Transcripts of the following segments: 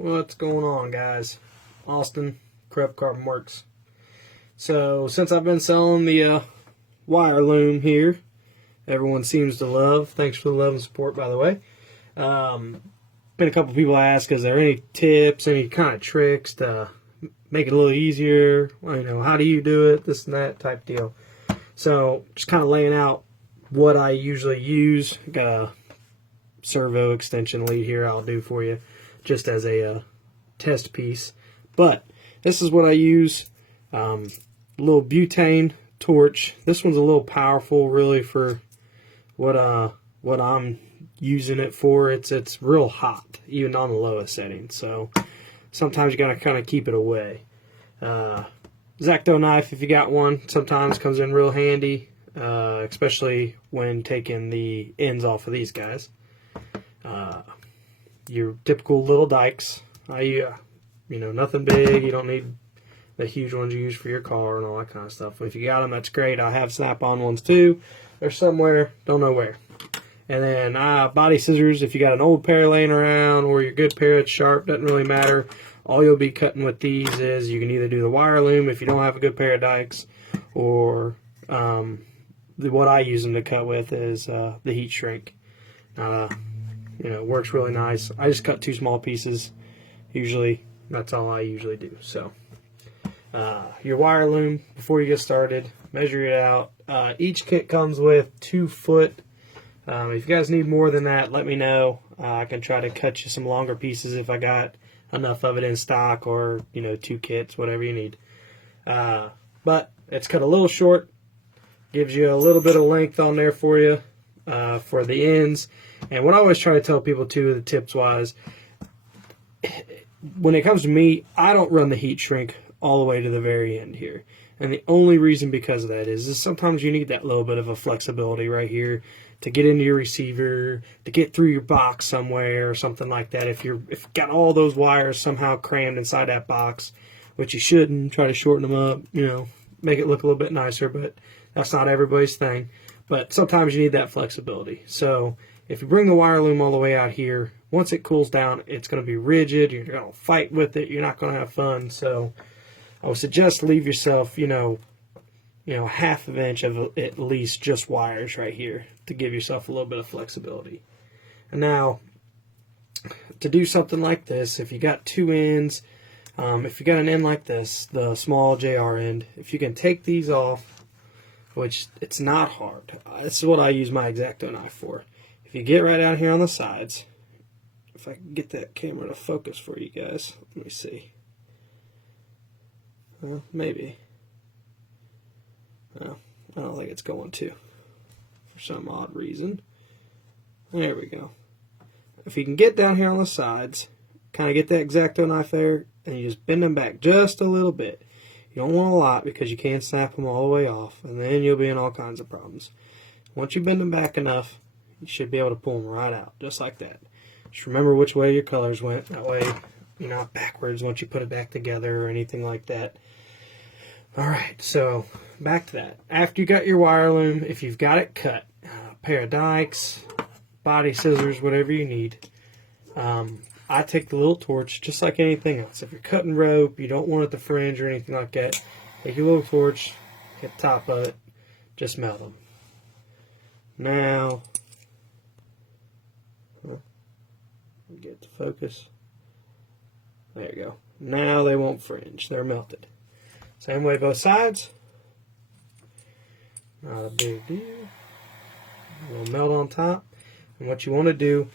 What's going on, guys? Austin, Corruptcarbonworks. So, since I've been selling the wire loom here, everyone seems to love. Thanks for the love and support, by the way. Been a couple people ask, is there any tips, any kind of tricks to make it a little easier? You know, how do you do it? This and that type deal. So, just kind of laying out what I usually use. Got a servo extension lead here I'll do for you, just as a test piece. But this is what I use. Little butane torch. This one's a little powerful, really, for what I'm using it for. It's real hot, even on the lowest setting. So sometimes you gotta kind of keep it away. X-Acto knife, if you got one, sometimes comes in real handy, especially when taking the ends off of these guys. Your typical little dikes. Nothing big. You don't need the huge ones you use for your car and all that kind of stuff. If you got them, that's great. I have snap-on ones too. They're somewhere, don't know where. And then body scissors. If you got an old pair laying around or your good pair that's sharp, doesn't really matter. All you'll be cutting with these is you can either do the wire loom if you don't have a good pair of dikes, or what I use them to cut with is the heat shrink. Works really nice. I just cut 2 small pieces. Usually, that's all I usually do. So, your wire loom, before you get started, measure it out. Each kit comes with 2 foot. If you guys need more than that, let me know. I can try to cut you some longer pieces if I got enough of it in stock, or 2 kits, whatever you need. But it's cut a little short. Gives you a little bit of length on there for you, for the ends. And what I always try to tell people too, the tips wise, when it comes to me, I don't run the heat shrink all the way to the very end here. And the only reason because of that is sometimes you need that little bit of a flexibility right here to get into your receiver, to get through your box somewhere or something like that. If you've got all those wires somehow crammed inside that box, which you shouldn't, try to shorten them up, make it look a little bit nicer, but that's not everybody's thing. But sometimes you need that flexibility. So if you bring the wire loom all the way out here, once it cools down, it's going to be rigid. You're going to fight with it. You're not going to have fun. So I would suggest leave yourself, half of an inch of at least just wires right here to give yourself a little bit of flexibility. And now, to do something like this, if you got 2 ends, if you got an end like this, the small JR end, if you can take these off, which it's not hard. This is what I use my X-Acto knife for. If you get right out here on the sides, if I can get that camera to focus for you guys, let me see. Maybe. I don't think it's going to, for some odd reason. There we go. If you can get down here on the sides, kind of get that X-Acto knife there, and you just bend them back just a little bit. You don't want a lot because you can't snap them all the way off, and then you'll be in all kinds of problems. Once you bend them back enough, you should be able to pull them right out, just like that. Just remember which way your colors went. That way you're not backwards once you put it back together or anything like that. Alright, so back to that. After you got your wire loom, if you've got it cut, a pair of dikes, body scissors, whatever you need, I take the little torch just like anything else. If you're cutting rope, you don't want it to fringe or anything like that, take your little torch, hit the top of it, just melt them. Now, get to focus. There you go. Now they won't fringe. They're melted. Same way both sides. Not a big deal. A little melt on top. And what you want to do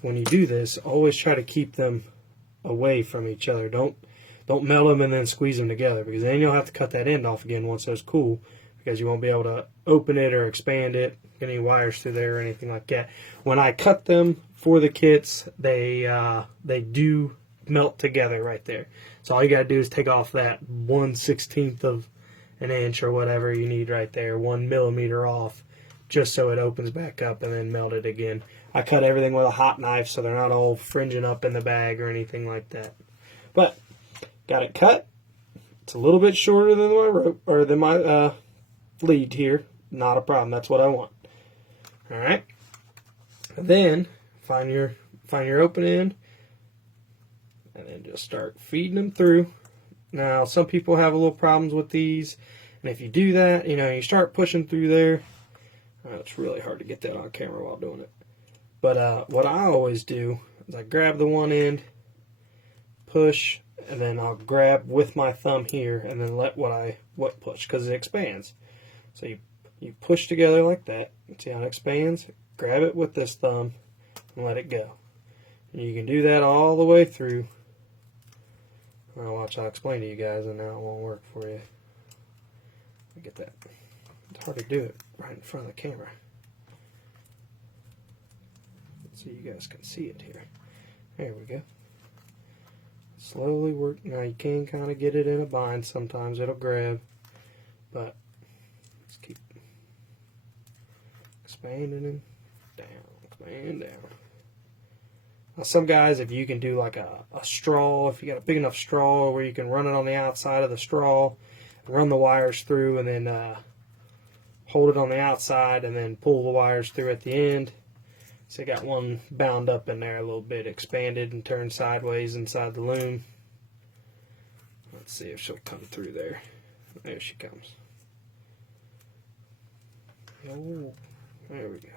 when you do this, always try to keep them away from each other. Don't melt them and then squeeze them together, because then you'll have to cut that end off again once those cool, because you won't be able to open it or expand it, get any wires through there or anything like that. When I cut them for the kits, they do melt together right there. So all you got to do is take off that 1/16 of an inch or whatever you need right there, 1 millimeter off, just so it opens back up, and then melt it again. I cut everything with a hot knife so they're not all fringing up in the bag or anything like that. But got it cut. It's a little bit shorter than my rope, or than my lead here. Not a problem. That's what I want. All right. And then find your open end, and then just start feeding them through. Now, some people have a little problems with these, and if you do that, you start pushing through there. It's really hard to get that on camera while doing it. But what I always do is I grab the one end, push, and then I'll grab with my thumb here, and then let what push, because it expands. So you push together like that. See how it expands? Grab it with this thumb and let it go. And you can do that all the way through. I'll explain to you guys, and now it won't work for you. Get that. It's hard to do it right in front of the camera. So you guys can see it here. There we go. Slowly work. Now you can kind of get it in a bind. Sometimes it'll grab, but let's keep expanding and down, expand down. Now some guys, if you can do like a straw, if you got a big enough straw where you can run it on the outside of the straw, run the wires through, and then hold it on the outside, and then pull the wires through at the end. So I got one bound up in there a little bit, expanded and turned sideways inside the loom. Let's see if she'll come through there. There she comes. Oh, there we go.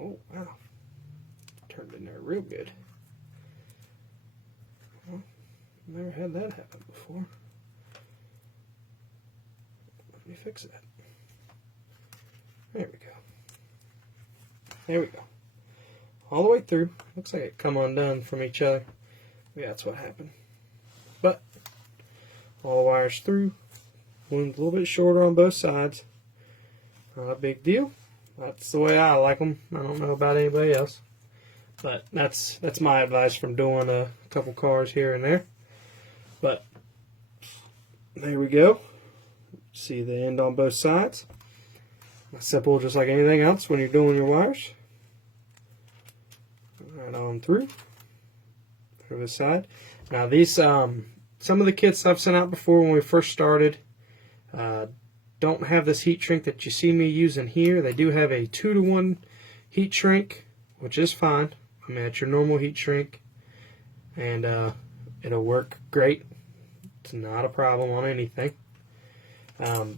Oh, wow. Turned in there real good. Well, never had that happen before. Let me fix that. There we go. There we go. All the way through. Looks like it come undone from each other. Yeah, that's what happened. But all the wires through. Loom's a little bit shorter on both sides. Not a big deal. That's the way I like them. I don't know about anybody else. But that's my advice from doing a couple cars here and there. But there we go. See the end on both sides. Simple, just like anything else when you're doing your wires. Right on through this side. Now these, some of the kits I've sent out before when we first started don't have this heat shrink that you see me using here. They do have a 2-to-1 heat shrink, which is fine. I mean, it's your normal heat shrink, and it'll work great. It's not a problem on anything.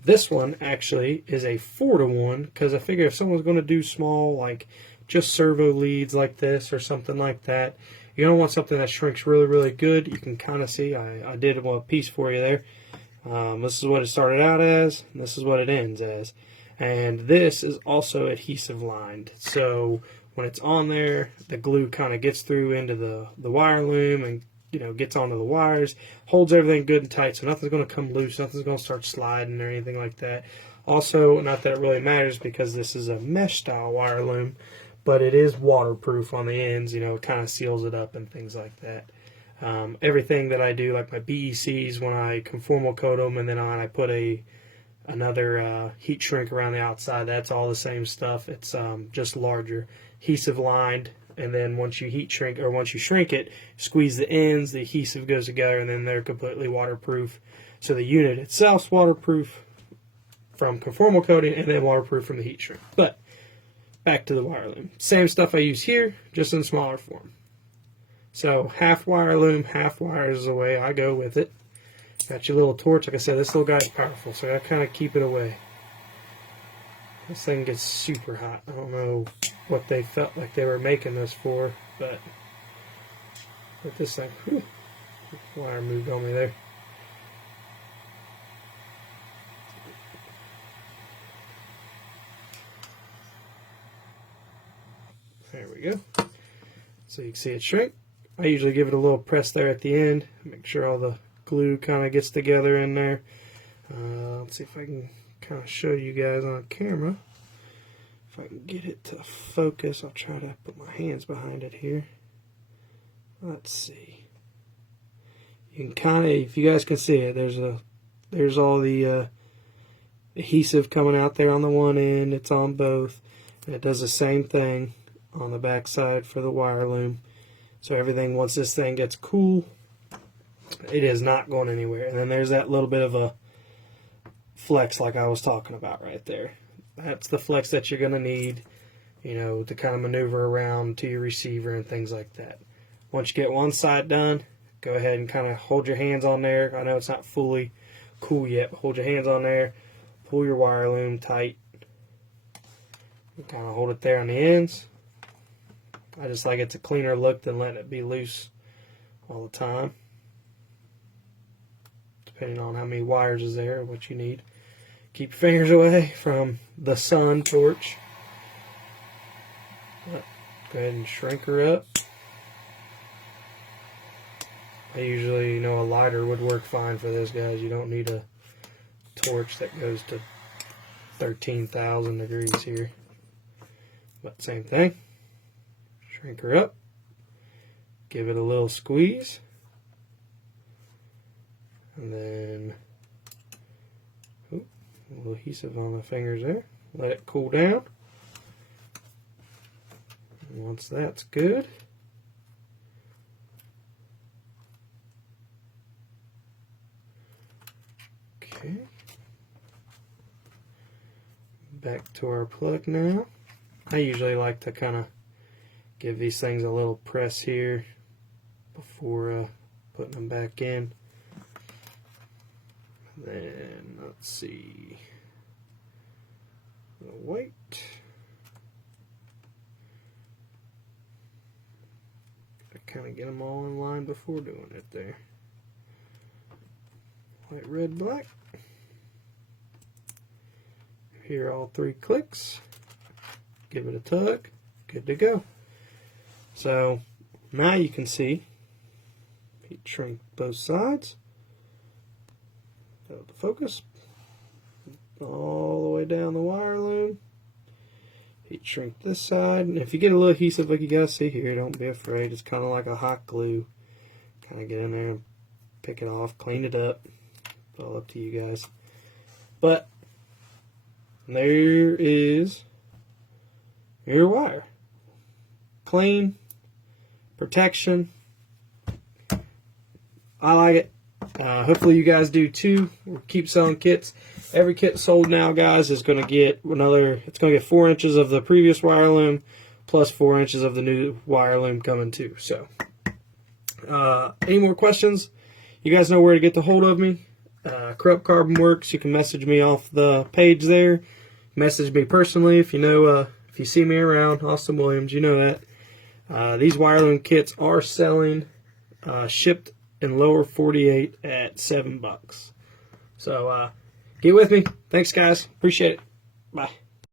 This one actually is a 4-to-1, because I figure if someone's going to do small, like just servo leads like this or something like that, you don't want something that shrinks really, really good. You can kind of see, I did a piece for you there. This is what it started out as, and this is what it ends as. And this is also adhesive lined, so when it's on there, the glue kind of gets through into the wire loom and gets onto the wires, holds everything good and tight, so nothing's going to come loose, nothing's going to start sliding or anything like that. Also, not that it really matters because this is a mesh style wire loom, but it is waterproof on the ends, it kind of seals it up and things like that. Everything that I do, like my BECs, when I conformal coat them and then I put another heat shrink around the outside, that's all the same stuff. It's just larger, adhesive lined. And then once you heat shrink, or once you shrink it, squeeze the ends, the adhesive goes together, and then they're completely waterproof. So the unit itself's waterproof from conformal coating, and then waterproof from the heat shrink. But back to the wire loom. Same stuff I use here, just in smaller form. So half wire loom, half wires is the way I go with it. Got your little torch. Like I said, this little guy's powerful, so I kind of keep it away. This thing gets super hot. I don't know what they felt like they were making this for, but this thing, whew, wire moved on me there. There we go. So you can see it shrink. I usually give it a little press there at the end, make sure all the glue kind of gets together in there. Let's see if I can kind of show you guys on camera. If I can get it to focus, I'll try to put my hands behind it here. Let's see. You can kind of, if you guys can see it, there's all the adhesive coming out there on the one end. It's on both. And it does the same thing on the back side for the wire loom. So everything, once this thing gets cool, it is not going anywhere. And then there's that little bit of a flex like I was talking about right there. That's the flex that you're going to need, to kind of maneuver around to your receiver and things like that. Once you get one side done, go ahead and kind of hold your hands on there. I know it's not fully cool yet, but hold your hands on there. Pull your wire loom tight. Kind of hold it there on the ends. I just like it's a cleaner look than letting it be loose all the time. Depending on how many wires is there, what you need. Keep your fingers away from the sun torch. Go ahead and shrink her up. I usually, a lighter would work fine for this, guys. You don't need a torch that goes to 13,000 degrees here. But same thing. Shrink her up. Give it a little squeeze. And then, a little adhesive on the fingers there. Let it cool down. And once that's good, okay. Back to our plug now. I usually like to kind of give these things a little press here before putting them back in. Then let's see, the white. I kind of get them all in line before doing it there. White, red, black. Hear all 3 clicks. Give it a tug. Good to go. So now you can see heat shrink both sides. Go to focus. All the way down the wire loom. Heat shrink this side. And if you get a little adhesive like you guys see here, don't be afraid. It's kind of like a hot glue. Kind of get in there and pick it off, clean it up. It's all up to you guys. But there is your wire. Clean, protection. I like it. Hopefully you guys do too. We'll keep selling kits. Every kit sold now, guys, is going to get it's going to get 4 inches of the previous wire loom plus 4 inches of the new wire loom coming too. So, any more questions? You guys know where to get the hold of me. Corruptcarbonworks. You can message me off the page there. Message me personally if if you see me around. Austin Williams, you know that. These wire loom kits are selling shipped in lower 48 at $7. So get with me. Thanks, guys. Appreciate it. Bye.